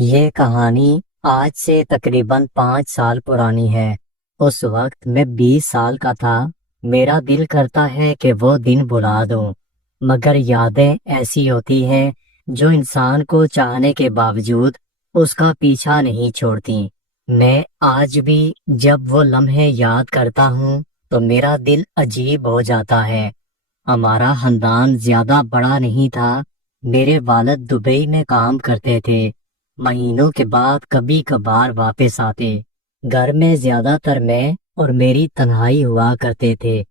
یہ کہانی آج سے تقریباً 5 سال پرانی ہے۔ اس وقت میں 20 سال کا تھا۔ میرا دل کرتا ہے کہ وہ دن بلا دوں، مگر یادیں ایسی ہوتی ہیں جو انسان کو چاہنے کے باوجود اس کا پیچھا نہیں چھوڑتی۔ میں آج بھی جب وہ لمحے یاد کرتا ہوں تو میرا دل عجیب ہو جاتا ہے۔ ہمارا خاندان زیادہ بڑا نہیں تھا۔ میرے والد دبئی میں کام کرتے تھے، مہینوں کے بعد کبھی کبھار واپس آتے۔ گھر میں زیادہ تر میں اور میری تنہائی ہوا کرتے تھے۔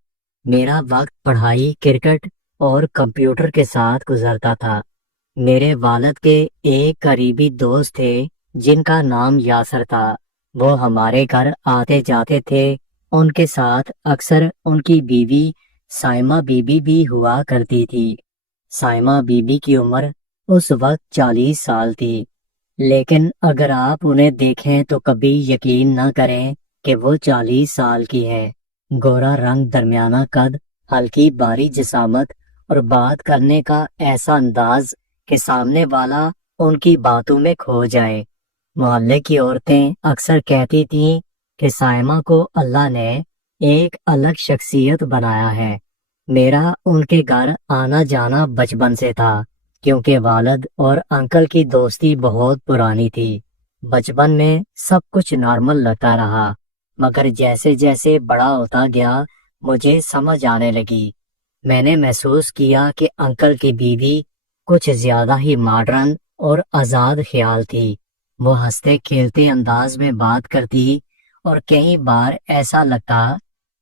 میرا وقت پڑھائی، کرکٹ اور کمپیوٹر کے ساتھ گزرتا تھا۔ میرے والد کے ایک قریبی دوست تھے جن کا نام یاسر تھا۔ وہ ہمارے گھر آتے جاتے تھے۔ ان کے ساتھ اکثر ان کی بیوی سائمہ بی بی بھی ہوا کرتی تھی۔ سائمہ بی بی کی عمر اس وقت 40 سال تھی، لیکن اگر آپ انہیں دیکھیں تو کبھی یقین نہ کریں کہ وہ 40 سال کی ہے۔ گورا رنگ، درمیانہ قد، ہلکی باری جسامت اور بات کرنے کا ایسا انداز کہ سامنے والا ان کی باتوں میں کھو جائے۔ محلے کی عورتیں اکثر کہتی تھیں کہ سائمہ کو اللہ نے ایک الگ شخصیت بنایا ہے۔ میرا ان کے گھر آنا جانا بچپن سے تھا، کیونکہ والد اور انکل کی دوستی بہت پرانی تھی۔ بچپن میں سب کچھ نارمل لگتا رہا، مگر جیسے جیسے بڑا ہوتا گیا مجھے سمجھ آنے لگی۔ میں نے محسوس کیا کہ انکل کی بیوی کچھ زیادہ ہی ماڈرن اور آزاد خیال تھی۔ وہ ہنستے کھیلتے انداز میں بات کرتی اور کئی بار ایسا لگتا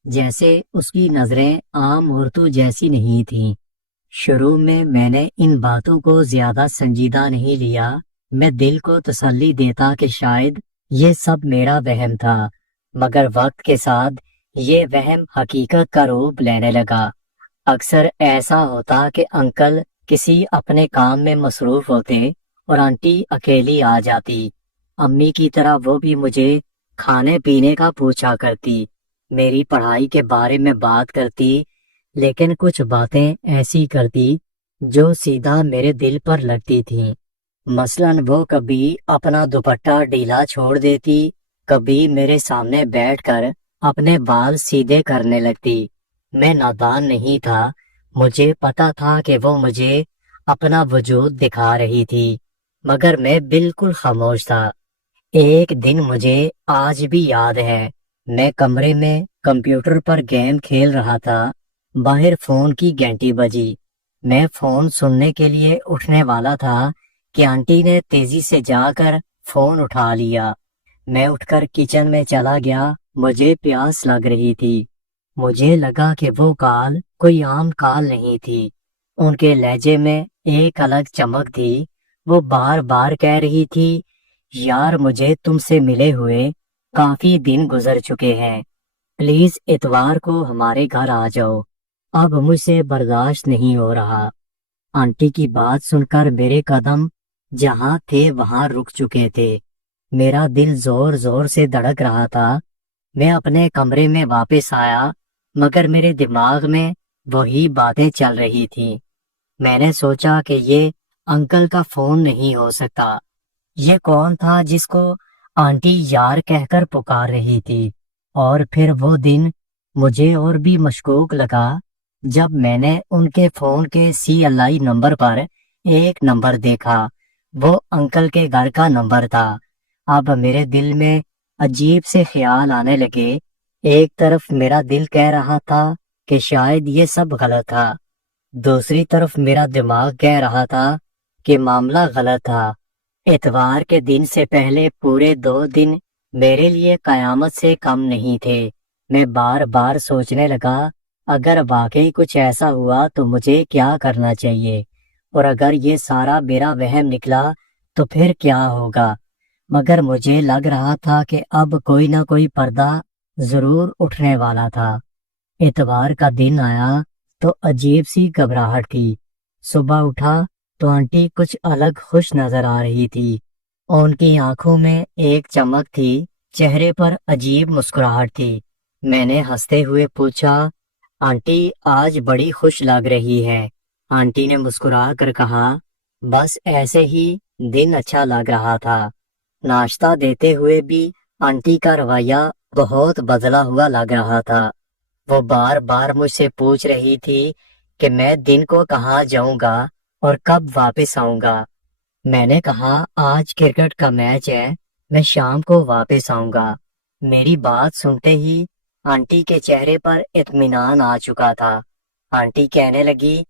جیسے اس کی نظریں عام عورتوں جیسی نہیں تھیں۔ شروع میں نے ان باتوں کو زیادہ سنجیدہ نہیں لیا۔ میں دل کو تسلی دیتا کہ شاید یہ سب میرا وہم تھا، مگر وقت کے ساتھ یہ وہم حقیقت کا روپ لینے لگا۔ اکثر ایسا ہوتا کہ انکل کسی اپنے کام میں مصروف ہوتے اور آنٹی اکیلی آ جاتی۔ امی کی طرح وہ بھی مجھے کھانے پینے کا پوچھا کرتی، میری پڑھائی کے بارے میں بات کرتی، لیکن کچھ باتیں ایسی کرتی جو سیدھا میرے دل پر لگتی تھیں۔ مثلاً وہ کبھی اپنا دوپٹہ ڈھیلا چھوڑ دیتی، کبھی میرے سامنے بیٹھ کر اپنے بال سیدھے کرنے لگتی۔ میں نادان نہیں تھا، مجھے پتا تھا کہ وہ مجھے اپنا وجود دکھا رہی تھی، مگر میں بالکل خاموش تھا۔ ایک دن مجھے آج بھی یاد ہے، میں کمرے میں کمپیوٹر پر گیم کھیل رہا تھا۔ باہر فون کی گھنٹی بجی۔ میں فون سننے کے لیے اٹھنے والا تھا کہ آنٹی نے تیزی سے جا کر فون اٹھا لیا۔ میں اٹھ کر کچن میں چلا گیا، مجھے پیاس لگ رہی تھی۔ مجھے لگا کہ وہ کال کوئی عام کال نہیں تھی۔ ان کے لہجے میں ایک الگ چمک تھی۔ وہ بار بار کہہ رہی تھی، یار مجھے تم سے ملے ہوئے کافی دن گزر چکے ہیں، پلیز اتوار کو ہمارے گھر آ جاؤ، اب مجھ سے برداشت نہیں ہو رہا۔ آنٹی کی بات سن کر میرے قدم جہاں تھے وہاں رک چکے تھے۔ میرا دل زور زور سے دھڑک رہا تھا۔ میں اپنے کمرے میں واپس آیا، مگر میرے دماغ میں وہی باتیں چل رہی تھیں۔ میں نے سوچا کہ یہ انکل کا فون نہیں ہو سکتا۔ یہ کون تھا جس کو آنٹی یار کہہ کر پکار رہی تھی؟ اور پھر وہ دن مجھے اور بھی مشکوک لگا جب میں نے ان کے فون کے CLI نمبر پر ایک نمبر دیکھا۔ وہ انکل کے گھر کا نمبر تھا۔ اب میرے دل میں عجیب سے خیال آنے لگے۔ ایک طرف میرا دل کہہ رہا تھا کہ شاید یہ سب غلط تھا، دوسری طرف میرا دماغ کہہ رہا تھا کہ معاملہ غلط تھا۔ اتوار کے دن سے پہلے پورے 2 دن میرے لیے قیامت سے کم نہیں تھے۔ میں بار بار سوچنے لگا، اگر واقعی کچھ ایسا ہوا تو مجھے کیا کرنا چاہیے، اور اگر یہ سارا میرا وہم نکلا تو پھر کیا ہوگا۔ مگر مجھے لگ رہا تھا کہ اب کوئی نہ کوئی پردہ ضرور اٹھنے والا تھا۔ اتوار کا دن آیا تو عجیب سی گھبراہٹ تھی۔ صبح اٹھا تو آنٹی کچھ الگ خوش نظر آ رہی تھی۔ ان کی آنکھوں میں ایک چمک تھی، چہرے پر عجیب مسکراہٹ تھی۔ میں نے ہنستے ہوئے پوچھا، آنٹی آج بڑی خوش لگ رہی ہے۔ آنٹی نے مسکرا کر کہا، بس ایسے ہی، دن اچھا لگ رہا تھا۔ ناشتہ دیتے ہوئے بھی آنٹی کا رویہ بہت بدلا ہوا لگ رہا تھا۔ وہ بار بار مجھ سے پوچھ رہی تھی کہ میں دن کو کہاں جاؤں گا اور کب واپس آؤں گا۔ میں نے کہا آج کرکٹ کا میچ ہے، میں شام کو واپس آؤں گا۔ میری بات سنتے ہی آنٹی کے چہرے پر اطمینان آ چکا تھا۔ آنٹی کہنے لگی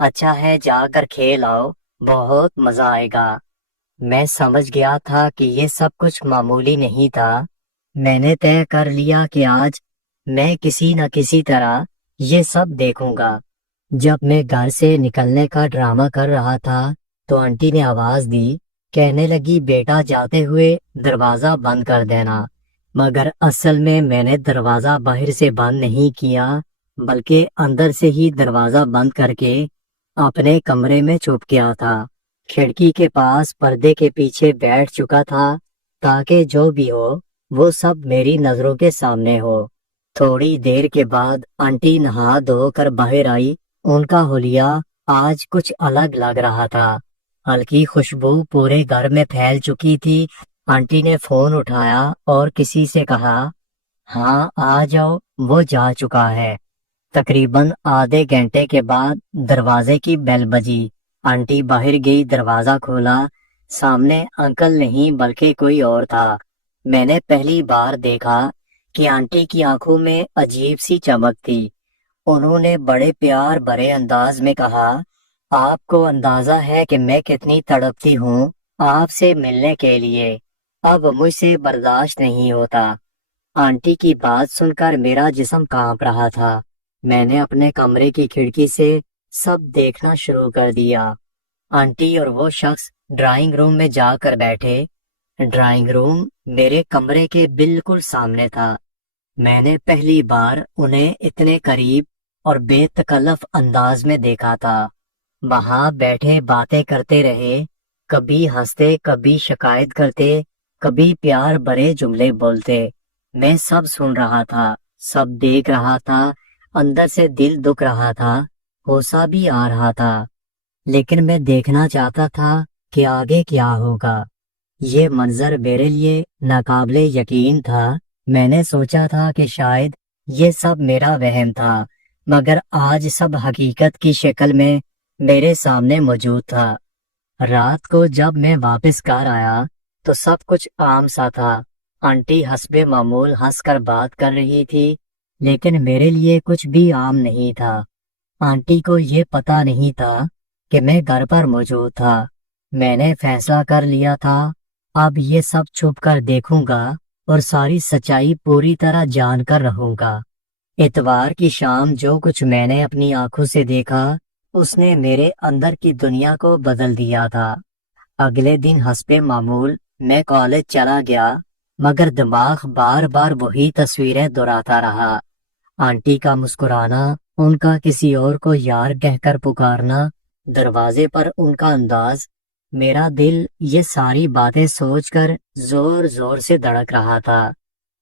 اچھا ہے، جا کر کھیل آؤ، بہت مزہ آئے گا۔ میں سمجھ گیا تھا کہ یہ سب کچھ معمولی نہیں تھا۔ میں نے طے کر لیا کہ آج میں کسی نہ کسی طرح یہ سب دیکھوں گا۔ جب میں گھر سے نکلنے کا ڈرامہ کر رہا تھا تو آنٹی نے آواز دی، کہنے لگی بیٹا جاتے ہوئے دروازہ بند کر دینا۔ مگر اصل میں نے دروازہ باہر سے بند نہیں کیا، بلکہ اندر سے ہی دروازہ بند کر کے اپنے کمرے میں چھپ گیا تھا۔ کھڑکی کے پاس پردے کے پیچھے بیٹھ چکا تھا تاکہ جو بھی ہو وہ سب میری نظروں کے سامنے ہو۔ تھوڑی دیر کے بعد آنٹی نہا دھو کر باہر آئی۔ ان کا حلیہ آج کچھ الگ لگ رہا تھا۔ ہلکی خوشبو پورے گھر میں پھیل چکی تھی۔ آنٹی نے فون اٹھایا اور کسی سے کہا ہاں آ جاؤ، وہ جا چکا ہے۔ تقریباً آدھے گھنٹے کے بعد دروازے کی بیل بجی۔ آنٹی باہر گئی، دروازہ کھولا، سامنے انکل نہیں بلکہ کوئی اور تھا۔ میں نے پہلی بار دیکھا کہ آنٹی کی آنکھوں میں عجیب سی چمک تھی۔ انہوں نے بڑے پیار بھرے انداز میں کہا آپ کو اندازہ ہے کہ میں کتنی تڑپتی ہوں آپ سے ملنے کے لیے، اب مجھ سے برداشت نہیں ہوتا۔ آنٹی کی بات سن کر میرا جسم کانپ رہا تھا۔ میں نے اپنے کمرے کی کھڑکی سے سب دیکھنا شروع کر دیا۔ آنٹی اور وہ شخص ڈرائنگ روم میں جا کر بیٹھے۔ ڈرائنگ روم میرے کمرے کے بالکل سامنے تھا۔ میں نے پہلی بار انہیں اتنے قریب اور بے تکلف انداز میں دیکھا تھا۔ وہاں بیٹھے باتیں کرتے رہے، کبھی ہنستے، کبھی شکایت کرتے، کبھی پیار بھرے جملے بولتے۔ میں سب سن رہا تھا، سب دیکھ رہا تھا، اندر سے دل دکھ رہا تھا، غصہ بھی آ رہا تھا، لیکن میں دیکھنا چاہتا تھا کہ آگے کیا ہوگا۔ یہ منظر میرے لیے ناقابل یقین تھا۔ میں نے سوچا تھا کہ شاید یہ سب میرا وہم تھا، مگر آج سب حقیقت کی شکل میں میرے سامنے موجود تھا۔ رات کو جب میں واپس گھر آیا تو سب کچھ عام سا تھا۔ آنٹی حسب معمول ہنس کر بات کر رہی تھی، لیکن میرے لیے کچھ بھی عام نہیں تھا۔ آنٹی کو یہ پتہ نہیں تھا کہ میں گھر پر موجود تھا۔ میں نے فیصلہ کر لیا تھا اب یہ سب چھپ کر دیکھوں گا اور ساری سچائی پوری طرح جان کر رہوں گا۔ اتوار کی شام جو کچھ میں نے اپنی آنکھوں سے دیکھا اس نے میرے اندر کی دنیا کو بدل دیا تھا۔ اگلے دن حسب معمول میں کالج چلا گیا، مگر دماغ بار بار وہی تصویریں دہراتا رہا۔ آنٹی کا مسکرانا، ان کا کسی اور کو یار کہہ کر پکارنا، دروازے پر ان کا انداز، میرا دل یہ ساری باتیں سوچ کر زور زور سے دھڑک رہا تھا۔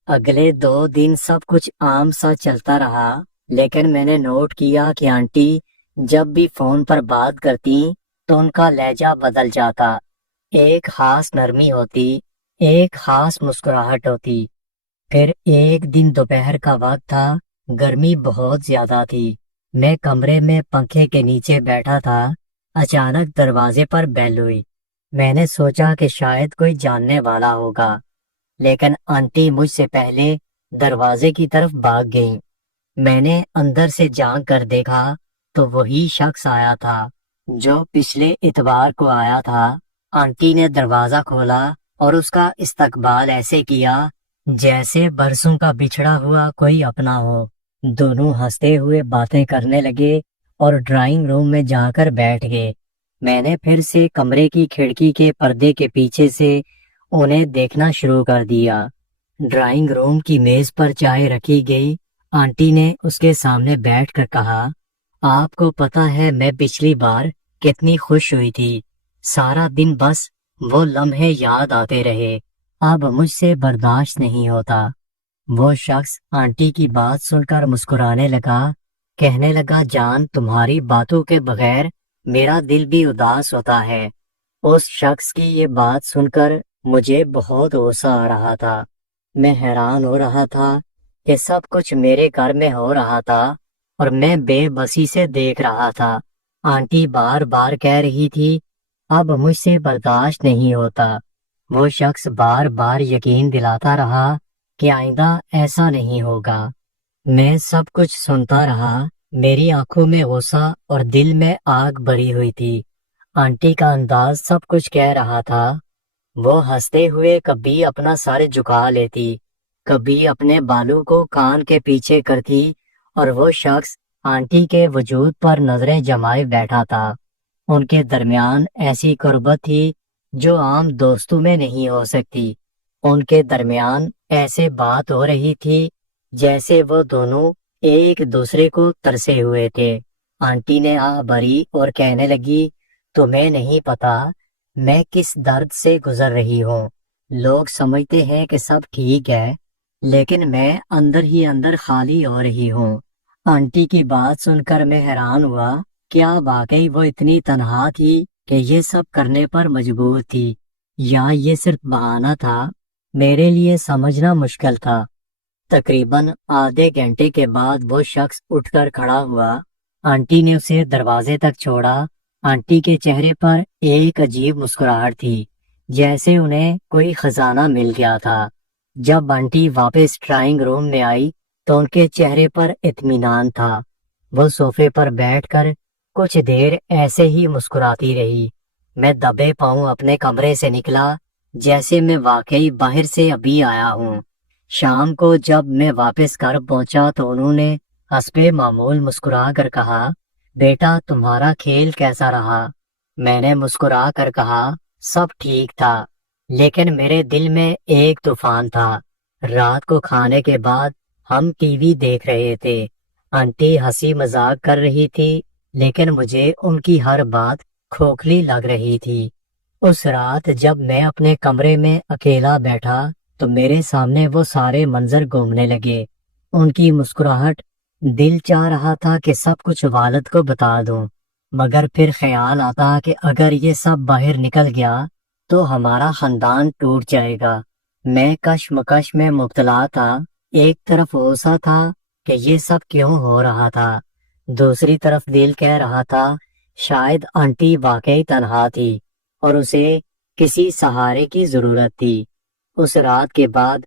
اگلے 2 دن سب کچھ عام سا چلتا رہا، لیکن میں نے نوٹ کیا کہ آنٹی جب بھی فون پر بات کرتی تو ان کا لہجہ بدل جاتا، ایک خاص نرمی ہوتی، ایک خاص مسکراہٹ ہوتی۔ پھر ایک دن دوپہر کا وقت تھا، گرمی بہت زیادہ تھی، میں کمرے میں پنکھے کے نیچے بیٹھا تھا، اچانک دروازے پر بیل ہوئی۔ میں نے سوچا کہ شاید کوئی جاننے والا ہوگا، لیکن آنٹی مجھ سے پہلے دروازے کی طرف بھاگ گئی۔ میں نے اندر سے جھانک کر دیکھا تو وہی شخص آیا تھا جو پچھلے اتوار کو آیا تھا۔ آنٹی نے دروازہ کھولا اور اس کا استقبال ایسے کیا جیسے برسوں کا بچھڑا ہوا کوئی اپنا ہو۔ دونوں ہنستے ہوئے باتیں کرنے لگے اور ڈرائنگ روم میں جا کر بیٹھ گئے۔ میں نے پھر سے کمرے کی کھڑکی کے پردے کے پیچھے سے انہیں دیکھنا شروع کر دیا۔ ڈرائنگ روم کی میز پر چائے رکھی گئی۔ آنٹی نے اس کے سامنے بیٹھ کر کہا آپ کو پتہ ہے میں پچھلی بار کتنی خوش ہوئی تھی، سارا دن بس وہ لمحے یاد آتے رہے، اب مجھ سے برداشت نہیں ہوتا۔ وہ شخص آنٹی کی بات سن کر مسکرانے لگا، کہنے لگا جان تمہاری باتوں کے بغیر میرا دل بھی اداس ہوتا ہے۔ اس شخص کی یہ بات سن کر مجھے بہت غصہ آ رہا تھا۔ میں حیران ہو رہا تھا کہ سب کچھ میرے گھر میں ہو رہا تھا اور میں بے بسی سے دیکھ رہا تھا۔ آنٹی بار بار کہہ رہی تھی اب مجھ سے برداشت نہیں ہوتا۔ وہ شخص بار بار یقین دلاتا رہا کہ آئندہ ایسا نہیں ہوگا۔ میں سب کچھ سنتا رہا، میری آنکھوں میں غصہ اور دل میں آگ بھری ہوئی تھی۔ آنٹی کا انداز سب کچھ کہہ رہا تھا۔ وہ ہنستے ہوئے کبھی اپنا سر جھکا لیتی، کبھی اپنے بالوں کو کان کے پیچھے کرتی، اور وہ شخص آنٹی کے وجود پر نظریں جمائے بیٹھا تھا۔ ان کے درمیان ایسی قربت تھی جو عام دوستوں میں نہیں ہو سکتی۔ ان کے درمیان ایسے بات ہو رہی تھی جیسے وہ دونوں ایک دوسرے کو ترسے ہوئے تھے۔ آنٹی نے آہ بھری اور کہنے لگی تمہیں نہیں پتا میں کس درد سے گزر رہی ہوں۔ لوگ سمجھتے ہیں کہ سب ٹھیک ہے لیکن میں اندر ہی اندر خالی ہو رہی ہوں۔ آنٹی کی بات سن کر میں حیران ہوا، کیا واقعی وہ اتنی تنہا تھی کہ یہ سب کرنے پر مجبور تھی، یا یہ صرف بہانہ تھا؟ میرے لیے سمجھنا مشکل تھا۔ تقریباً آدھے گھنٹے کے بعد وہ شخص اٹھ کر کھڑا ہوا۔ آنٹی نے اسے دروازے تک چھوڑا۔ آنٹی کے چہرے پر ایک عجیب مسکراہٹ تھی، جیسے انہیں کوئی خزانہ مل گیا تھا۔ جب آنٹی واپس ڈرائنگ روم میں آئی تو ان کے چہرے پر اطمینان تھا۔ وہ صوفے پر بیٹھ کر کچھ دیر ایسے ہی مسکراتی رہی۔ میں دبے پاؤں اپنے کمرے سے نکلا جیسے میں واقعی باہر سے ابھی آیا ہوں۔ شام کو جب میں واپس گھر پہنچا تو انہوں نے حسب معمول مسکرا کر کہا بیٹا تمہارا کھیل کیسا رہا؟ میں نے مسکرا کر کہا سب ٹھیک تھا، لیکن میرے دل میں ایک طوفان تھا۔ رات کو کھانے کے بعد ہم ٹی وی دیکھ رہے تھے۔ آنٹی ہنسی مذاق کر رہی تھی لیکن مجھے ان کی ہر بات کھوکھلی لگ رہی تھی۔ اس رات جب میں اپنے کمرے میں اکیلا بیٹھا تو میرے سامنے وہ سارے منظر گھومنے لگے۔ ان کی مسکراہٹ، دل چاہ رہا تھا کہ سب کچھ والد کو بتا دوں، مگر پھر خیال آتا کہ اگر یہ سب باہر نکل گیا تو ہمارا خاندان ٹوٹ جائے گا۔ میں کشمکش میں مبتلا تھا۔ ایک طرف غصہ تھا کہ یہ سب کیوں ہو رہا تھا، دوسری طرف دل کہہ رہا تھا شاید آنٹی واقعی تنہا تھی اور اسے کسی سہارے کی ضرورت تھی۔ اس رات کے بعد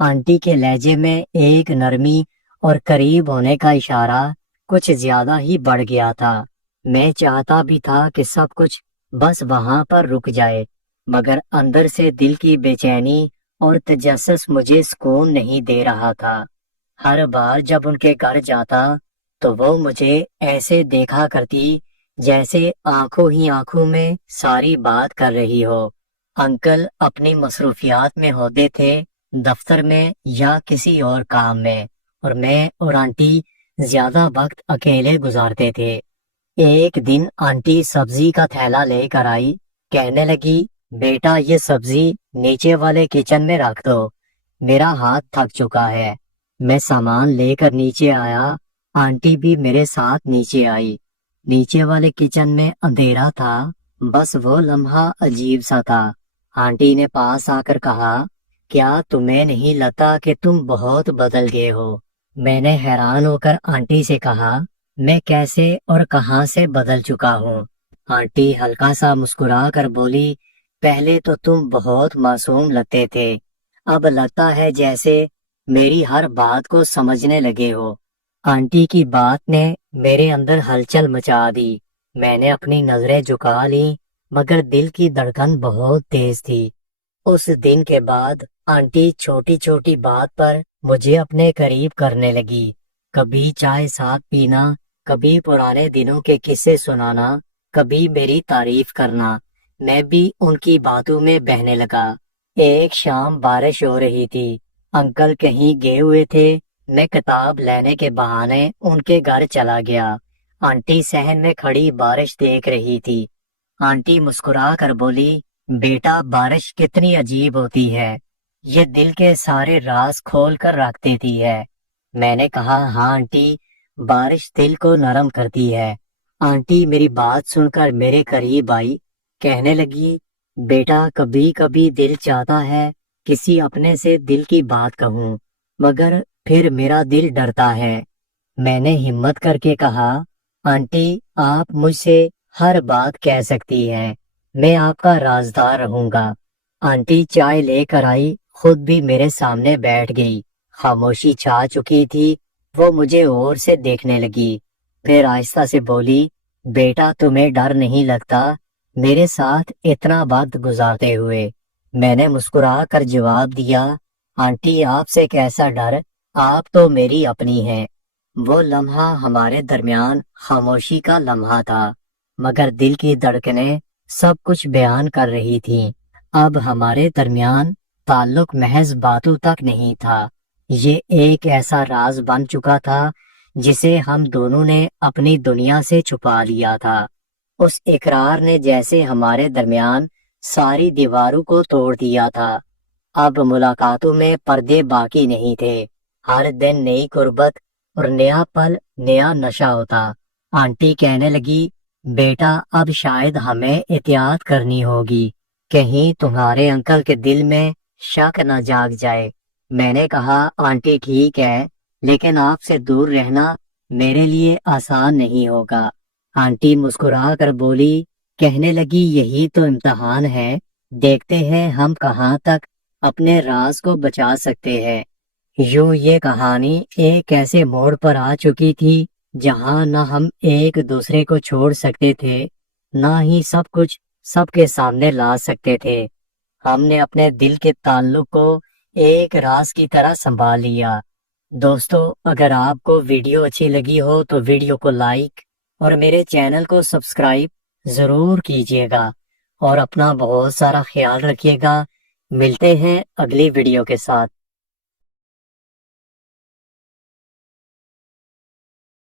آنٹی کے لہجے میں ایک نرمی اور قریب ہونے کا اشارہ کچھ زیادہ ہی بڑھ گیا تھا۔ میں چاہتا بھی تھا کہ سب کچھ بس وہاں پر رک جائے، مگر اندر سے دل کی بے چینی اور تجسس مجھے سکون نہیں دے رہا تھا۔ ہر بار جب ان کے گھر جاتا تو وہ مجھے ایسے دیکھا کرتی جیسے آنکھوں ہی آنکھوں میں ساری بات کر رہی ہو۔ انکل اپنی مصروفیات میں ہوتے تھے، دفتر میں یا کسی اور کام میں، اور میں اور آنٹی زیادہ وقت اکیلے گزارتے تھے۔ ایک دن آنٹی سبزی کا تھیلا لے کر آئی، کہنے لگی بیٹا یہ سبزی نیچے والے کچن میں رکھ دو، میرا ہاتھ تھک چکا ہے۔ میں سامان لے کر نیچے آیا، آنٹی بھی میرے ساتھ نیچے آئی۔ نیچے والے کچن میں اندھیرا تھا، بس وہ لمحہ عجیب سا تھا۔ آنٹی نے پاس آ کر کہا کیا تمہیں نہیں لگتا کہ تم بہت بدل گئے ہو؟ میں نے حیران ہو کر آنٹی سے کہا میں کیسے اور کہاں سے بدل چکا ہوں؟ آنٹی ہلکا سا مسکرا کر بولی پہلے تو تم بہت معصوم لگتے تھے، اب لگتا ہے جیسے میری ہر بات کو سمجھنے لگے ہو۔ آنٹی کی بات نے میرے اندر ہلچل مچا دی۔ میں نے اپنی نظریں جھکا لیں مگر دل کی دھڑکن بہت تیز تھی۔ اس دن کے بعد آنٹی چھوٹی چھوٹی بات پر مجھے اپنے قریب کرنے لگی، کبھی چائے ساتھ پینا، کبھی پرانے دنوں کے قصے سنانا، کبھی میری تعریف کرنا۔ میں بھی ان کی باتوں میں بہنے لگا۔ ایک شام بارش ہو رہی تھی، انکل کہیں گئے ہوئے تھے، میں کتاب لینے کے بہانے ان کے گھر چلا گیا۔ آنٹی صحن میں کھڑی بارش دیکھ رہی تھی۔ آنٹی مسکرا کر بولی بیٹا بارش کتنی عجیب ہوتی ہے، یہ دل کے سارے راز کھول کر رکھ دیتی ہے۔ میں نے کہا ہاں آنٹی، بارش دل کو نرم کرتی ہے۔ آنٹی میری بات سن کر میرے قریب آئی، کہنے لگی بیٹا کبھی کبھی دل چاہتا ہے کسی اپنے سے دل کی بات کہوں، مگر پھر میرا دل ڈرتا ہے۔ میں نے ہمت کر کے کہا، آنٹی آپ مجھ سے ہر بات کہہ سکتی ہیں، میں آپ کا رازدار رہوں گا۔ آنٹی چائے لے کر آئی، خود بھی میرے سامنے بیٹھ گئی۔ خاموشی چھا چکی تھی، وہ مجھے اور سے دیکھنے لگی، پھر آہستہ سے بولی، بیٹا تمہیں ڈر نہیں لگتا میرے ساتھ اتنا وقت گزارتے ہوئے؟ میں نے مسکرا کر جواب دیا، آنٹی آپ سے کیسا ڈر، آپ تو میری اپنی ہیں۔ وہ لمحہ ہمارے درمیان خاموشی کا لمحہ تھا، مگر دل کی دھڑکنیں سب کچھ بیان کر رہی تھیں۔ اب ہمارے درمیان تعلق محض باتوں تک نہیں تھا، یہ ایک ایسا راز بن چکا تھا جسے ہم دونوں نے اپنی دنیا سے چھپا لیا تھا۔ اس اقرار نے جیسے ہمارے درمیان ساری دیواروں کو توڑ دیا تھا۔ اب ملاقاتوں میں پردے باقی نہیں تھے، ہر دن نئی قربت اور نیا پل نیا نشہ ہوتا۔ آنٹی کہنے لگی، بیٹا اب شاید ہمیں احتیاط کرنی ہوگی، کہیں تمہارے انکل کے دل میں شک نہ جاگ جائے۔ میں نے کہا، آنٹی ٹھیک ہے، لیکن آپ سے دور رہنا میرے لیے آسان نہیں ہوگا۔ آنٹی مسکرا کر بولی، کہنے لگی، یہی تو امتحان ہے، دیکھتے ہیں ہم کہاں تک اپنے راز کو بچا سکتے ہیں۔ یوں یہ کہانی ایک ایسے موڑ پر آ چکی تھی جہاں نہ ہم ایک دوسرے کو چھوڑ سکتے تھے، نہ ہی سب کچھ سب کے سامنے لا سکتے تھے۔ ہم نے اپنے دل کے تعلق کو ایک راز کی طرح سنبھال لیا۔ دوستو، اگر آپ کو ویڈیو اچھی لگی ہو تو ویڈیو کو لائک اور میرے چینل کو سبسکرائب ضرور کیجیے گا، اور اپنا بہت سارا خیال رکھیے گا۔ ملتے ہیں اگلی ویڈیو کے ساتھ۔